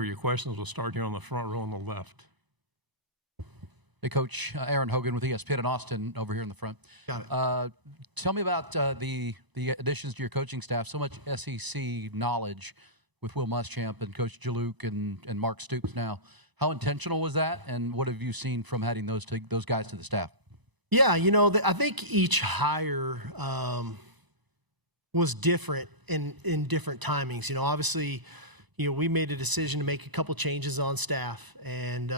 For your questions, we'll start here on the front row on the left. Hey, Coach. Aaron Hogan with ESPN in Austin over here in the front. Got it. Tell me about the additions to your coaching staff. So much SEC knowledge with Will Muschamp and Coach Jaluk and Mark Stoops now. How intentional was that, and what have you seen from adding those guys to the staff? Yeah, I think each hire was different in different timings. Obviously, we made a decision to make a couple changes on staff, and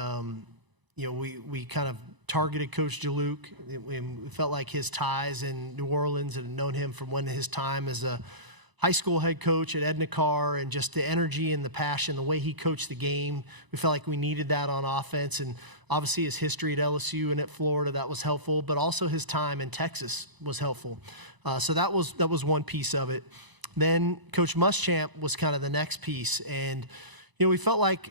we kind of targeted Coach Jaluk. We felt like his ties in New Orleans and known him from his time as a high school head coach at Edna Carr, and just the energy and the passion, the way he coached the game. We felt like we needed that on offense, and obviously his history at LSU and at Florida, that was helpful, but also his time in Texas was helpful. So that was one piece of it. Then Coach Muschamp was kind of the next piece, and we felt like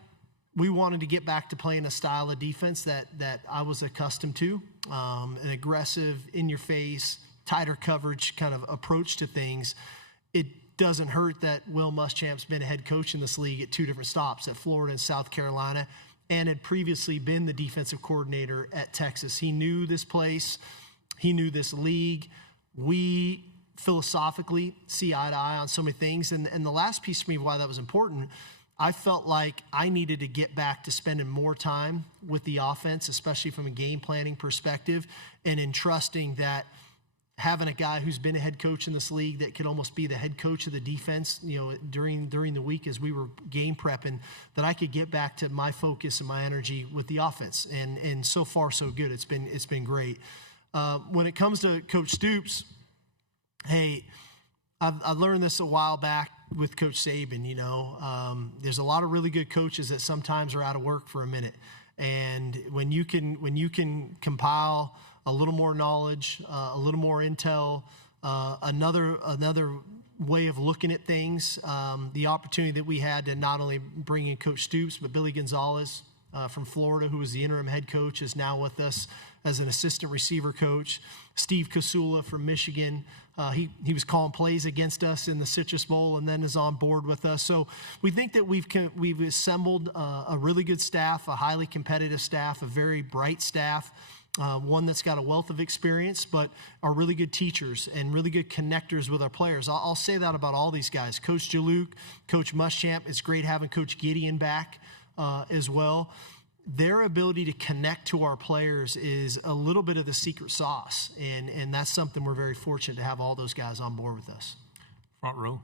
we wanted to get back to playing a style of defense that I was accustomed to, an aggressive, in-your-face, tighter coverage kind of approach to things. It doesn't hurt that Will Muschamp's been a head coach in this league at two different stops, at Florida and South Carolina, and had previously been the defensive coordinator at Texas. He knew this place. He knew this league. We philosophically see eye to eye on so many things. And the last piece for me why that was important, I felt like I needed to get back to spending more time with the offense, especially from a game planning perspective, and entrusting that having a guy who's been a head coach in this league that could almost be the head coach of the defense, during the week as we were game prepping, that I could get back to my focus and my energy with the offense. And so far, so good. It's been great. When it comes to Coach Stoops, hey, I learned this a while back with Coach Saban. There's a lot of really good coaches that sometimes are out of work for a minute. And when you can compile a little more knowledge, a little more intel, another way of looking at things. The opportunity that we had to not only bring in Coach Stoops, but Billy Gonzalez from Florida, who was the interim head coach, is now with us as an assistant receiver coach. Steve Kasula from Michigan. He was calling plays against us in the Citrus Bowl and then is on board with us. So we think that we've assembled a really good staff, a highly competitive staff, a very bright staff. One that's got a wealth of experience, but are really good teachers and really good connectors with our players. I'll say that about all these guys. Coach Jaluk, Coach Muschamp. It's great having Coach Gideon back as well. Their ability to connect to our players is a little bit of the secret sauce, and that's something we're very fortunate to have all those guys on board with us. Front row.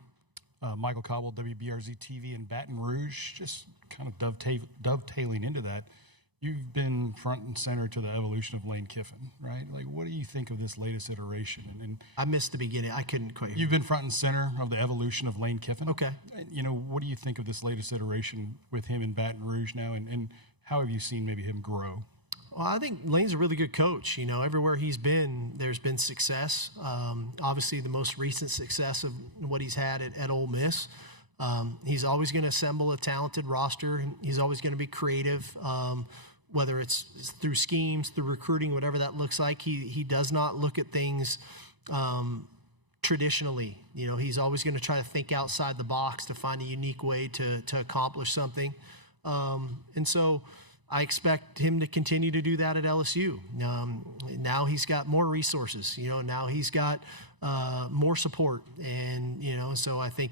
Michael Cobble, WBRZ TV in Baton Rouge. Just kind of dovetailing into that. You've been front and center to the evolution of Lane Kiffin, right? Like, what do you think of this latest iteration? And I missed the beginning. I couldn't quite hear. You've been front and center of the evolution of Lane Kiffin. Okay. What do you think of this latest iteration with him in Baton Rouge now, and how have you seen maybe him grow? Well, I think Lane's a really good coach. Everywhere he's been, there's been success. Obviously, the most recent success of what he's had at Ole Miss. He's always going to assemble a talented roster. He's always going to be creative. Whether it's through schemes, through recruiting, whatever that looks like, he does not look at things traditionally. He's always going to try to think outside the box to find a unique way to accomplish something. And so I expect him to continue to do that at LSU. Now he's got more resources. Now he's got more support, and so I think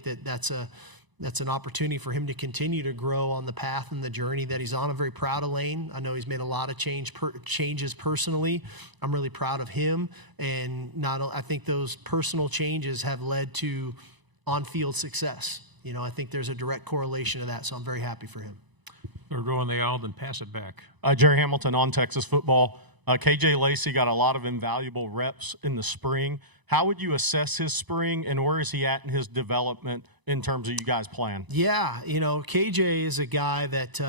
that's an opportunity for him to continue to grow on the path and the journey that he's on. I'm very proud of Lane. I know he's made a lot of changes personally. I'm really proud of him, and I think those personal changes have led to on-field success. I think there's a direct correlation to that, so I'm very happy for him. We'll go in the aisle and pass it back. Jerry Hamilton on Texas football. KJ Lacy got a lot of invaluable reps in the spring. How would you assess his spring, and where is he at in his development in terms of you guys' plan? Yeah, KJ is a guy that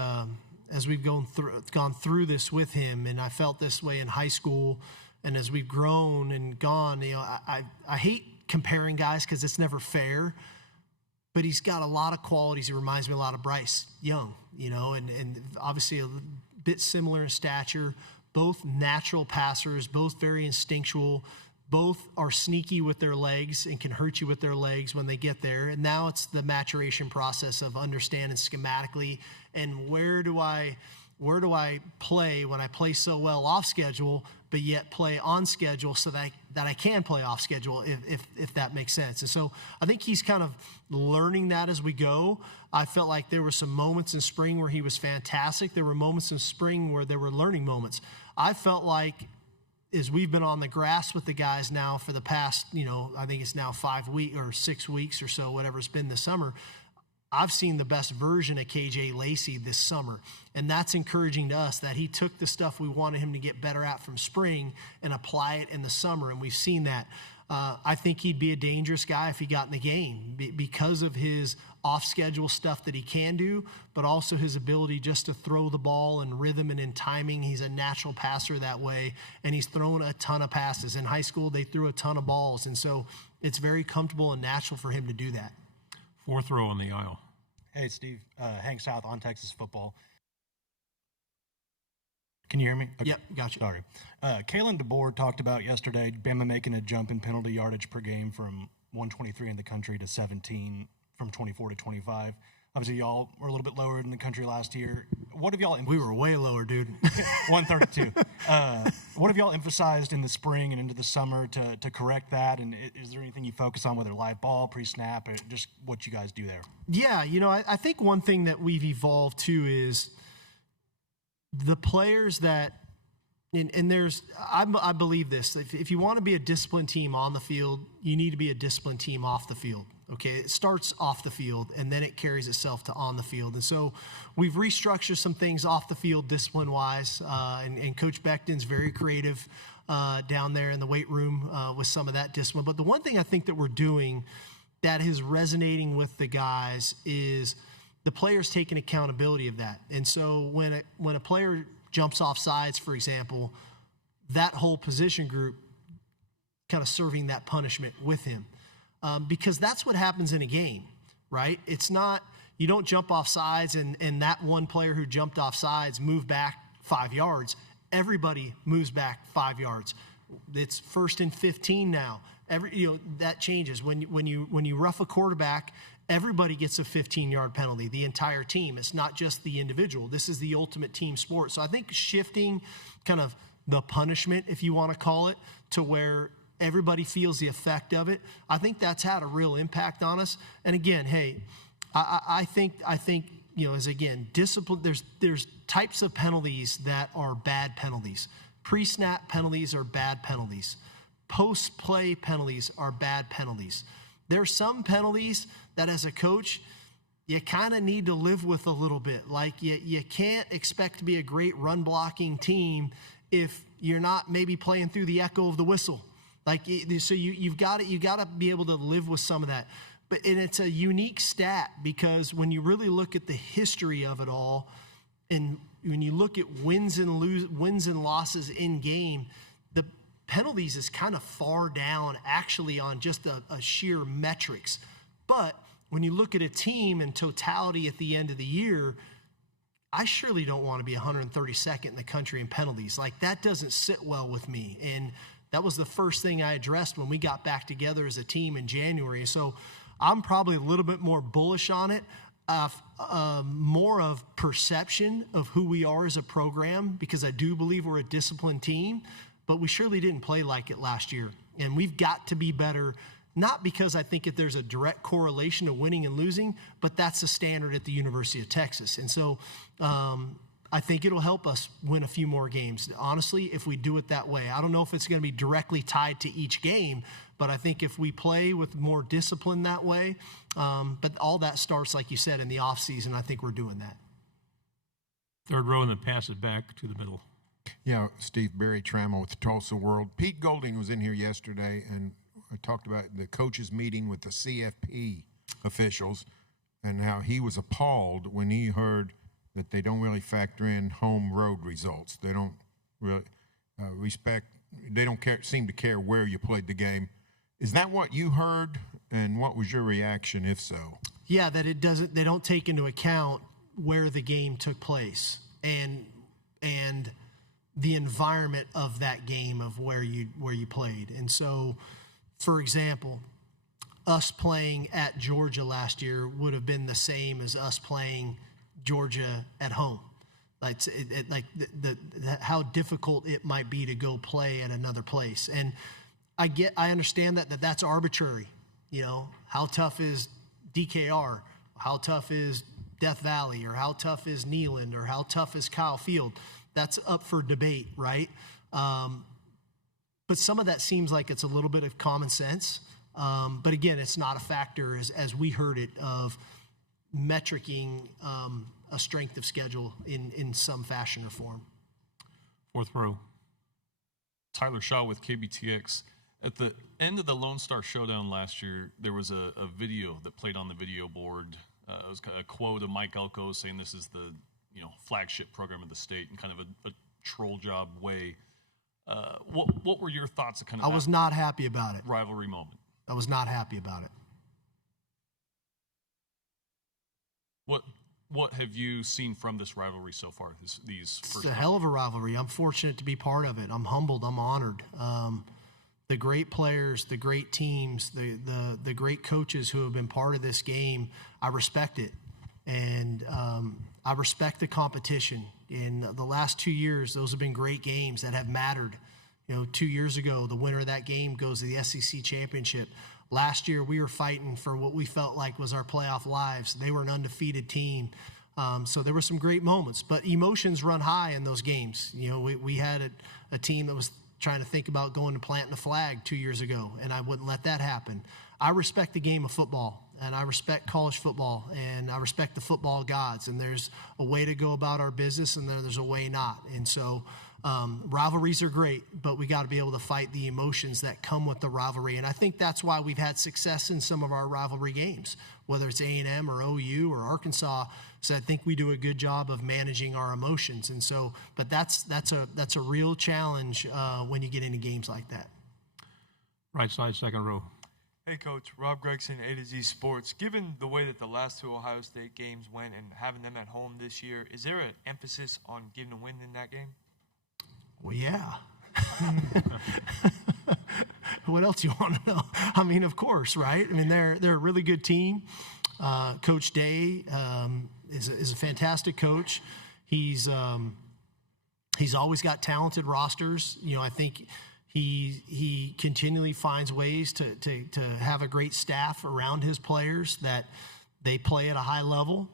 as we've gone through this with him, and I felt this way in high school, and as we've grown and gone, I hate comparing guys because it's never fair, but he's got a lot of qualities. He reminds me a lot of Bryce Young, and obviously a bit similar in stature, both natural passers, both very instinctual. Both are sneaky with their legs and can hurt you with their legs when they get there. And now it's the maturation process of understanding schematically and where do I play when I play so well off schedule, but yet play on schedule so that I can play off schedule if that makes sense. And so I think he's kind of learning that as we go. I felt like there were some moments in spring where he was fantastic. There were moments in spring where there were learning moments. I felt like as we've been on the grass with the guys now for the past, I think it's now 5 weeks or 6 weeks or so, whatever it's been this summer, I've seen the best version of KJ Lacy this summer. And that's encouraging to us that he took the stuff we wanted him to get better at from spring and apply it in the summer. And we've seen that. I think he'd be a dangerous guy if he got in the game because of his off-schedule stuff that he can do, but also his ability just to throw the ball in rhythm and in timing. He's a natural passer that way, and he's thrown a ton of passes. In high school, they threw a ton of balls, and so it's very comfortable and natural for him to do that. Fourth row on the aisle. Hey, Steve. Hank South on Texas football. Can you hear me? Okay. Yep, gotcha. Sorry. Kalen DeBoer talked about yesterday Bama making a jump in penalty yardage per game from 123 in the country to 17 from 24 to 25. Obviously, y'all were a little bit lower than the country last year. What have y'all? We were way lower, dude. 132. What have y'all emphasized in the spring and into the summer to correct that? And is there anything you focus on, whether live ball, pre-snap, or just what you guys do there? Yeah, I think one thing that we've evolved to is the players that, and there's, I believe this, if you want to be a disciplined team on the field, you need to be a disciplined team off the field. Okay, it starts off the field, and then it carries itself to on the field. And so we've restructured some things off the field discipline-wise, and Coach Beckton's very creative down there in the weight room with some of that discipline. But the one thing I think that we're doing that is resonating with the guys is the players taking accountability of that. And so when a player jumps off sides, for example, that whole position group kind of serving that punishment with him. Because that's what happens in a game, right? It's not, you don't jump off sides and that one player who jumped off sides moved back 5 yards. Everybody moves back 5 yards. It's 1st and 15 now. That changes. When you rough a quarterback, everybody gets a 15-yard penalty, the entire team. It's not just the individual. This is the ultimate team sport. So I think shifting kind of the punishment, if you want to call it, to where everybody feels the effect of it, I think that's had a real impact on us. And again, hey, I think as again, discipline, there's types of penalties that are bad penalties. Pre-snap penalties are bad penalties. Post-play penalties are bad penalties. There's some penalties that as a coach, you kind of need to live with a little bit. Like you can't expect to be a great run blocking team if you're not maybe playing through the echo of the whistle. So you've got to be able to live with some of that. And it's a unique stat because when you really look at the history of it all, and when you look at wins and losses in game, the penalties is kind of far down actually on just a sheer metrics. But when you look at a team in totality at the end of the year, I surely don't want to be 132nd in the country in penalties. Like that doesn't sit well with me. And that was the first thing I addressed when we got back together as a team in January. So I'm probably a little bit more bullish on it, more of perception of who we are as a program, because I do believe we're a disciplined team, but we surely didn't play like it last year. And we've got to be better, not because I think that there's a direct correlation to winning and losing, but that's the standard at the University of Texas. And so I think it'll help us win a few more games, honestly, if we do it that way. I don't know if it's going to be directly tied to each game, but I think if we play with more discipline that way, but all that starts, like you said, in the offseason. I think we're doing that. Third row and then pass it back to the middle. Yeah, Steve, Barry Trammell with the Tulsa World. Pete Golding was in here yesterday, and I talked about the coaches meeting with the CFP officials and how he was appalled when he heard that they don't really factor in home road results. They don't really they don't seem to care where you played the game. Is that what you heard, and what was your reaction if so? Yeah, that they don't take into account where the game took place. And the environment of that game of where you played. And so, for example, us playing at Georgia last year would have been the same as us playing Georgia at home. Like how difficult it might be to go play at another place. And I understand that's arbitrary. You know, how tough is DKR? How tough is Death Valley? Or how tough is Neyland? Or how tough is Kyle Field? That's up for debate, right? But some of that seems like it's a little bit of common sense. But again, it's not a factor as we heard it of metricing a strength of schedule in some fashion or form. Fourth row. Tyler Shaw with KBTX. At the end of the Lone Star Showdown last year, there was a video that played on the video board. It was a quote of Mike Elko saying this is the flagship program of the state in kind of a troll job way. What were your thoughts of kind of I was not happy about it. Rivalry moment? I was not happy about it. What have you seen from this rivalry so far? It's a hell of a rivalry. I'm fortunate to be part of it. I'm humbled. I'm honored. The great players, the great teams, the great coaches who have been part of this game, I respect it. And I respect the competition. In the last 2 years, those have been great games that have mattered. 2 years ago, the winner of that game goes to the SEC championship. Last year, we were fighting for what we felt like was our playoff lives. They were an undefeated team. So there were some great moments. But emotions run high in those games. We had a team that was trying to think about going to planting a flag 2 years ago, and I wouldn't let that happen. I respect the game of football, and I respect college football, and I respect the football gods. And there's a way to go about our business, and there's a way not. And so rivalries are great, but we got to be able to fight the emotions that come with the rivalry. And I think that's why we've had success in some of our rivalry games, whether it's A&M or OU or Arkansas. So I think we do a good job of managing our emotions. And so, but that's a real challenge when you get into games like that. Right side, second row. Hey, Coach. Rob Gregson, A to Z Sports. Given the way that the last two Ohio State games went and having them at home this year, is there an emphasis on getting a win in that game? Well, yeah. What else do you want to know? I mean, of course, right? I mean, they're a really good team. Coach Day is a fantastic coach. He's always got talented rosters. I think he continually finds ways to have a great staff around his players that they play at a high level.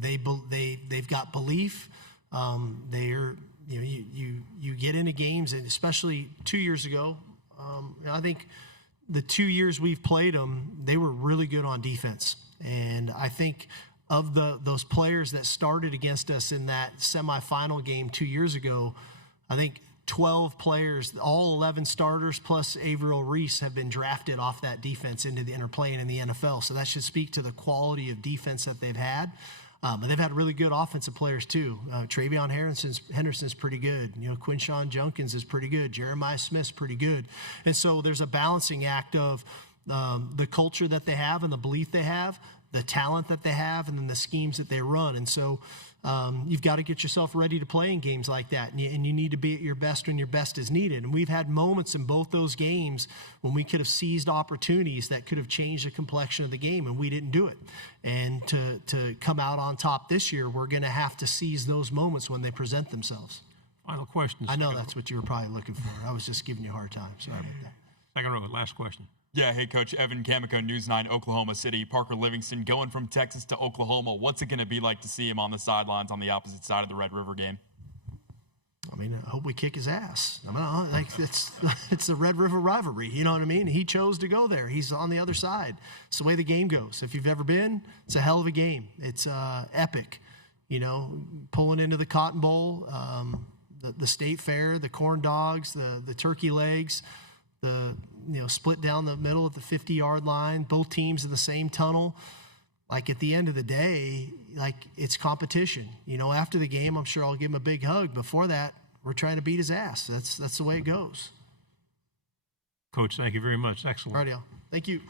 They've got belief. You get into games, and especially 2 years ago, I think the 2 years we've played them, they were really good on defense. And I think of those players that started against us in that semifinal game 2 years ago, I think 12 players, all 11 starters plus Averill Reese have been drafted off that defense into the interplay and in the NFL. So that should speak to the quality of defense that they've had. But they've had really good offensive players too. Travion Henderson's pretty good. Quinshawn Junkins is pretty good. Jeremiah Smith's pretty good. And so there's a balancing act of the culture that they have and the belief they have, the talent that they have, and then the schemes that they run. And so you've got to get yourself ready to play in games like that. And you need to be at your best when your best is needed. And we've had moments in both those games when we could have seized opportunities that could have changed the complexion of the game, and we didn't do it. And to come out on top this year, we're going to have to seize those moments when they present themselves. Final question. I know that's what you were probably looking for. I was just giving you a hard time. Sorry about that. Second row, last question. Yeah, hey, Coach. Evan Camico, News 9, Oklahoma City. Parker Livingston going from Texas to Oklahoma. What's it going to be like to see him on the sidelines on the opposite side of the Red River game? I mean, I hope we kick his ass. It's the Red River rivalry. You know what I mean? He chose to go there. He's on the other side. It's the way the game goes. If you've ever been, it's a hell of a game. It's epic. Pulling into the Cotton Bowl, the State Fair, the corn dogs, the turkey legs, split down the middle at the 50-yard line, both teams in the same tunnel. Like, at the end of the day, it's competition. After the game, I'm sure I'll give him a big hug. Before that, we're trying to beat his ass. That's the way it goes. Coach, thank you very much. Excellent. All right, y'all. Thank you.